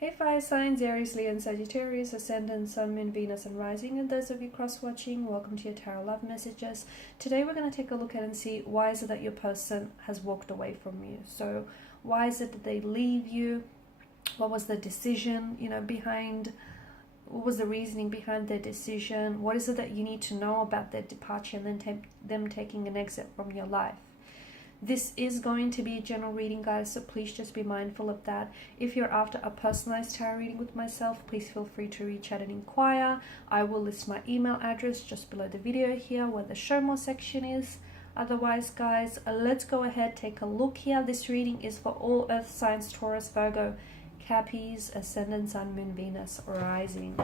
Hey fire signs, Aries, Leo and Sagittarius, Ascendant, Sun, Moon, Venus and Rising, and those of you cross-watching, welcome to your Tarot Love Messages. Today we're going to take a look at and see why is it that your person has walked away from you. So why is it that they leave you? What was the decision, behind, what was the reasoning behind their decision? What is it that you need to know about their departure and then them taking an exit from your life? This is going to be a general reading, guys, so please just be mindful of that. If you're after a personalized tarot reading with myself, please feel free to reach out and inquire. I will list my email address just below the video here where the show more section is. Otherwise, guys, let's go ahead, take a look here. This reading is for all earth signs, Taurus, Virgo, Cappies, Ascendant, Sun, Moon, Venus, Rising.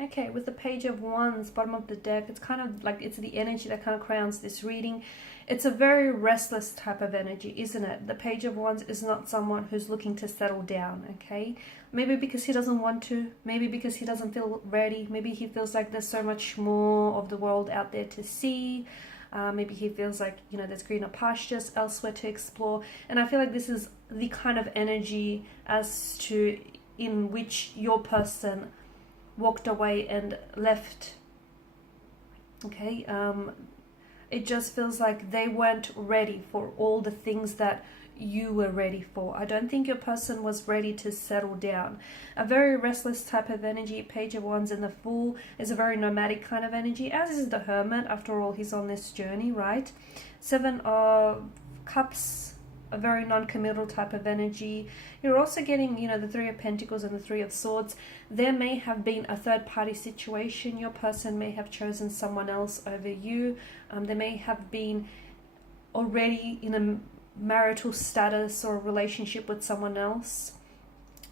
Okay, with the Page of Wands, bottom of the deck, it's kind of like it's the energy that kind of crowns this reading. It's a very restless type of energy, isn't it? The Page of Wands is not someone who's looking to settle down, okay? Maybe because he doesn't want to, maybe because he doesn't feel ready, maybe he feels like there's so much more of the world out there to see. Maybe he feels like, there's greener pastures elsewhere to explore. And I feel like this is the kind of energy as to in which your person walked away and left. Okay, it just feels like they weren't ready for all the things that you were ready for. I don't think your person was ready to settle down. A very restless type of energy. Page of Wands and the Fool is a very nomadic kind of energy, as is the Hermit. After all, he's on this journey, right? Seven of Cups, a very non-committal type of energy. You're also getting, the Three of Pentacles and the Three of Swords. There may have been a third-party situation. Your person may have chosen someone else over you. They may have been already in a marital status or a relationship with someone else.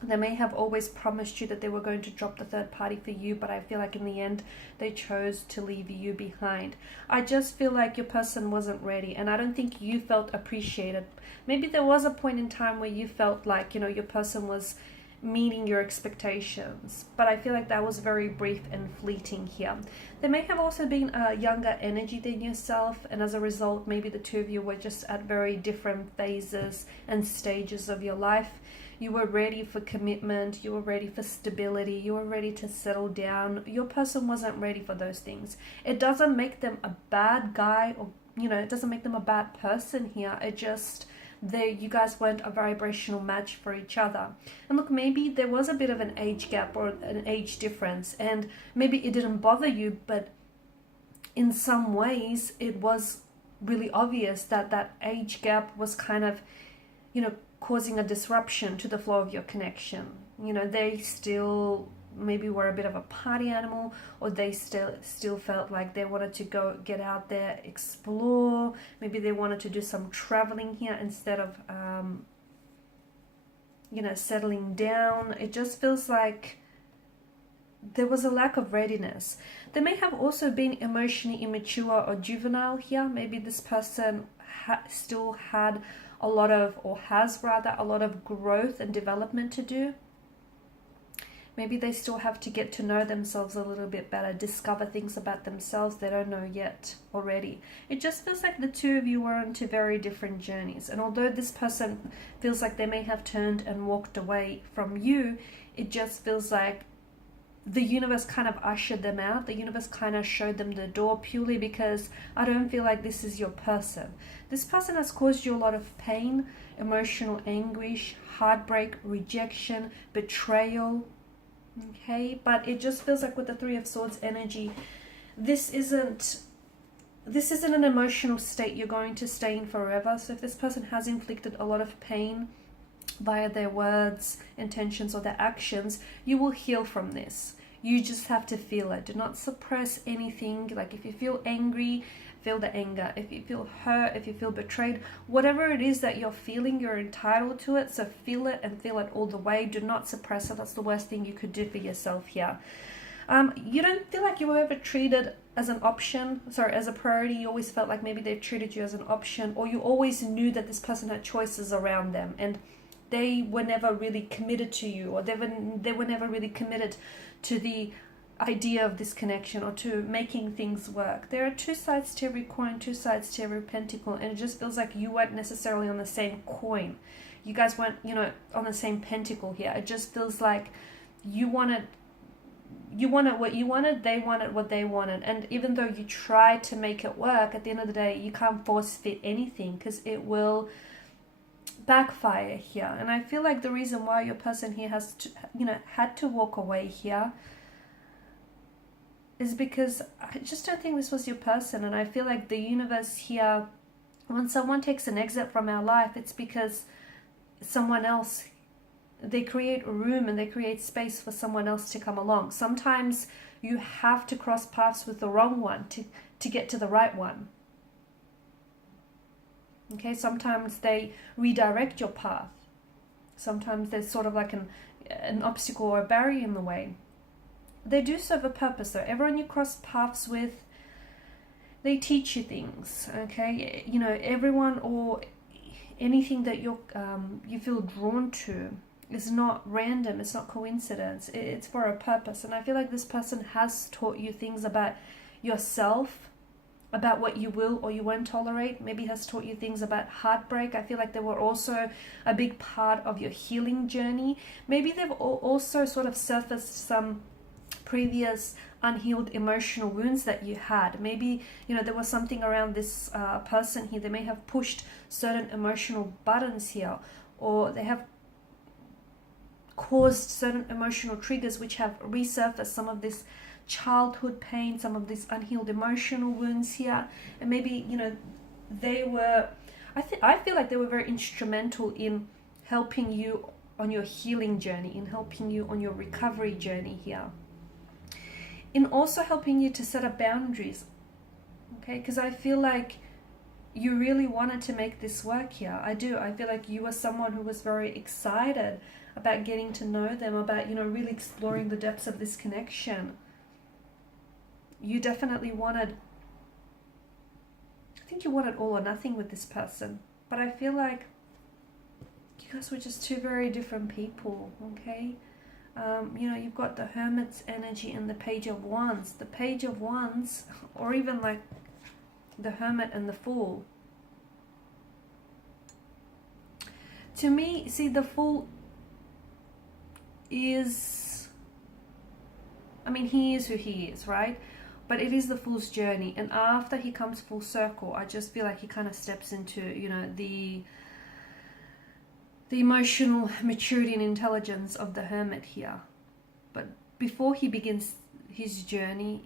They may have always promised you that they were going to drop the third party for you, but I feel like in the end they chose to leave you behind. I just feel like your person wasn't ready, and I don't think you felt appreciated. Maybe there was a point in time where you felt like, your person was meeting your expectations, but I feel like that was very brief and fleeting here. There may have also been a younger energy than yourself, and as a result, maybe the two of you were just at very different phases and stages of your life. You were ready for commitment, you were ready for stability, you were ready to settle down. Your person wasn't ready for those things. It doesn't make them a bad guy, or it doesn't make them a bad person here. It just, you guys weren't a vibrational match for each other. And look, maybe there was a bit of an age gap or an age difference, and maybe it didn't bother you, but in some ways it was really obvious that that age gap was kind of, causing a disruption to the flow of your connection. They still maybe were a bit of a party animal, or they still felt like they wanted to go get out there, explore. Maybe they wanted to do some traveling here instead of settling down. It just feels like there was a lack of readiness. There may have also been emotionally immature or juvenile here. Maybe this person still had a lot of, or has rather, a lot of growth and development to do. Maybe they still have to get to know themselves a little bit better, discover things about themselves they don't know yet already. It just feels like the two of you were on two very different journeys. And although this person feels like they may have turned and walked away from you, it just feels like the universe kind of ushered them out. The universe kind of showed them the door, purely because I don't feel like this is your person. This person has caused you a lot of pain, emotional anguish, heartbreak, rejection, betrayal. Okay, but it just feels like with the Three of Swords energy, this isn't an emotional state you're going to stay in forever. So if this person has inflicted a lot of pain via their words, intentions, or their actions, you will heal from this. You just have to feel it. Do not suppress anything. Like if you feel angry, feel the anger, if you feel hurt, if you feel betrayed, whatever it is that you're feeling, you're entitled to it. So feel it and feel it all the way. Do not suppress it. That's the worst thing you could do for yourself here. You don't feel like you were ever treated as an option, as a priority. You always felt like maybe they treated you as an option, or you always knew that this person had choices around them and they were never really committed to you, or they were never really committed to the idea of this connection or to making things work. There are two sides to every coin, two sides to every pentacle, and it just feels like you weren't necessarily on the same coin. You guys weren't, on the same pentacle here. It just feels like you wanted what you wanted, they wanted what they wanted. And even though you try to make it work, at the end of the day, you can't force fit anything because it will backfire here. And I feel like the reason why your person here has to, had to walk away here is because I just don't think this was your person. And I feel like the universe here, when someone takes an exit from our life, it's because someone else, they create room and they create space for someone else to come along. Sometimes you have to cross paths with the wrong one to get to the right one. Okay, sometimes they redirect your path. Sometimes there's sort of like an obstacle or a barrier in the way. They do serve a purpose though. Everyone you cross paths with, they teach you things, okay? Everyone or anything that you feel drawn to is not random, it's not coincidence, it's for a purpose. And I feel like this person has taught you things about yourself, about what you will or you won't tolerate. Maybe has taught you things about heartbreak. I feel like they were also a big part of your healing journey. Maybe they've also sort of surfaced some previous unhealed emotional wounds that you had. Maybe there was something around this person here. They may have pushed certain emotional buttons here, or they have caused certain emotional triggers which have resurfaced some of this childhood pain, some of these unhealed emotional wounds here. And maybe they were, I feel like they were very instrumental in helping you on your healing journey, in helping you on your recovery journey here, in also helping you to set up boundaries, okay? Because I feel like you really wanted to make this work here. I do. I feel like you were someone who was very excited about getting to know them, about really exploring the depths of this connection. You definitely wanted, I think you wanted all or nothing with this person, but I feel like you guys were just two very different people, okay? You've got the Hermit's energy and the Page of Wands. The Page of Wands, or even like the Hermit and the Fool. To me, see, the Fool is, he is who he is, right? But it is the Fool's journey, and after he comes full circle, I just feel like he kind of steps into, the emotional maturity and intelligence of the Hermit here. But before he begins his journey,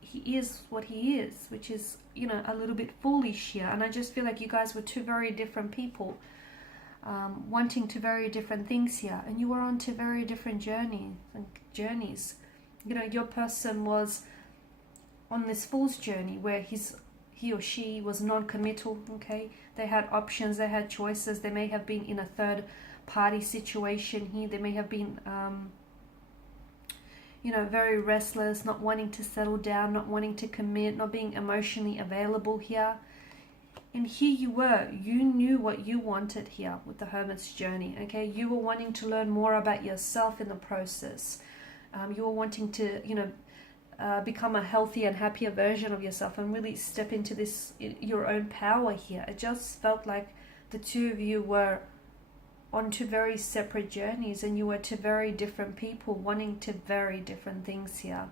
he is what he is, which is, a little bit foolish here. And I just feel like you guys were two very different people, wanting two very different things here, and you were on two very different journeys. Your person was on this Fool's journey where he or she was non-committal, okay? They had options, they had choices. They may have been in a third party situation here. They may have been, very restless, not wanting to settle down, not wanting to commit, not being emotionally available here. And here you were, you knew what you wanted here with the Hermit's journey, okay? You were wanting to learn more about yourself in the process. You were wanting to, become a healthier and happier version of yourself and really step into this, your own power here. It just felt like the two of you were on two very separate journeys, and you were two very different people wanting two very different things here.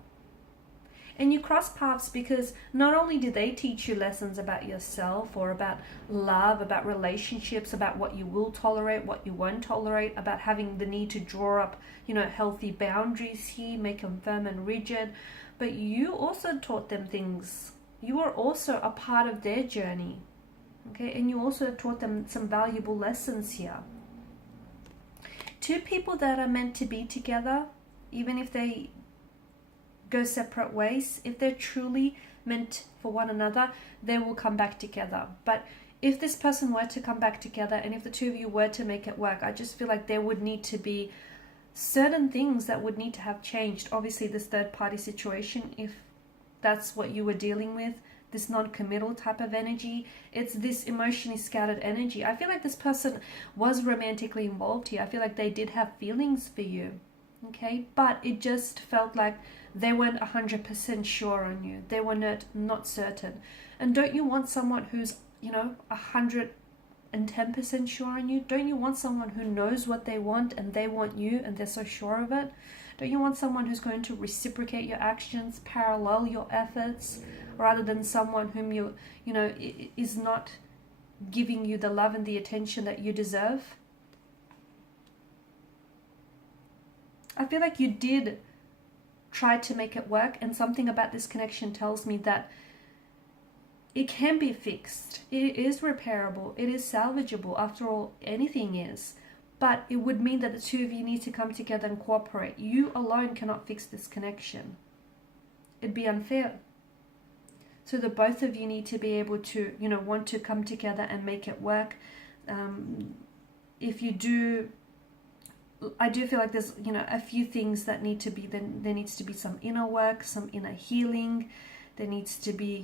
And you cross paths because not only did they teach you lessons about yourself or about love, about relationships, about what you will tolerate, what you won't tolerate, about having the need to draw up, healthy boundaries here, make them firm and rigid, but you also taught them things. You were also a part of their journey, okay? And you also taught them some valuable lessons here. Two people that are meant to be together, even if they go separate ways, if they're truly meant for one another, they will come back together. But if this person were to come back together, and if the two of you were to make it work, I just feel like there would need to be certain things that would need to have changed. Obviously, this third party situation, if that's what you were dealing with, this non-committal type of energy, it's this emotionally scattered energy. I feel like this person was romantically involved here. I feel like they did have feelings for you, okay? But it just felt like they weren't 100% sure on you. They were not certain. And don't you want someone who's, 110% sure on you? Don't you want someone who knows what they want and they want you and they're so sure of it? Don't you want someone who's going to reciprocate your actions, parallel your efforts, rather than someone whom is not giving you the love and the attention that you deserve? I feel like you did try to make it work, and something about this connection tells me that it can be fixed. It is repairable. It is salvageable. After all, anything is. But it would mean that the two of you need to come together and cooperate. You alone cannot fix this connection. It'd be unfair. So the both of you need to be able to, want to come together and make it work. If you do, I do feel like there's, a few things that need to be, then there needs to be some inner work, some inner healing. There needs to be,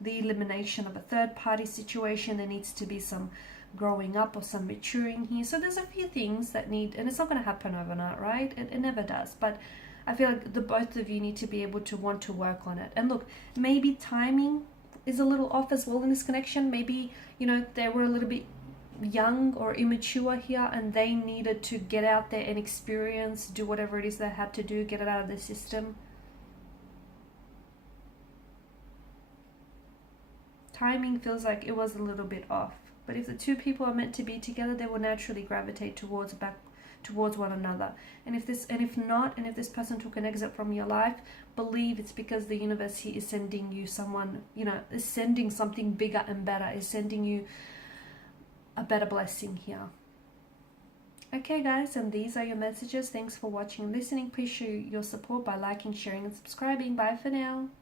the elimination of a third party situation. There needs to be some growing up or some maturing here. So there's a few things that need, and it's not going to happen overnight, right? It never does. But I feel like the both of you need to be able to want to work on it. And look, maybe timing is a little off as well in this connection. Maybe, they were a little bit young or immature here, and they needed to get out there and experience, do whatever it is they had to do, get it out of the system. Timing feels like it was a little bit off. But if the two people are meant to be together, they will naturally gravitate towards one another. And if this person took an exit from your life, believe it's because the universe here is sending you someone, is sending something bigger and better, is sending you a better blessing here. Okay guys, and these are your messages. Thanks for watching and listening. Please show your support by liking, sharing and subscribing. Bye for now.